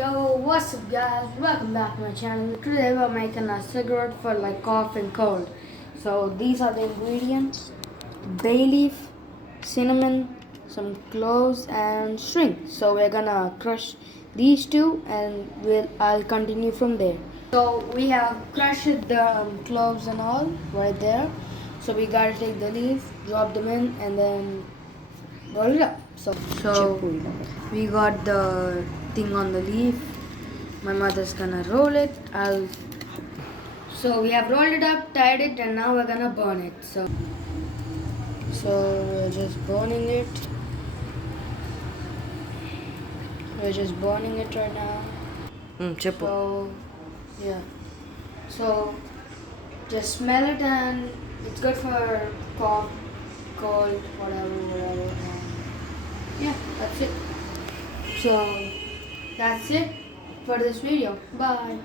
Yo, what's up guys? Welcome back to my channel. Today we're making a cigarette for like cough and cold. So these are the ingredients: bay leaf, cinnamon, some cloves and string. So we're gonna crush these two and I'll continue from there. So we have crushed the cloves and all right there. So we gotta take the leaf, drop them in and then roll it up. So we got the thing on the leaf. My mother's gonna roll it. So we have rolled it up, tied it, and now we're gonna burn it. So we're just burning it. We're just burning it right now. So yeah. So just smell it and it's good for cough, cold, whatever. Yeah, that's it. So that's it for this video. Bye.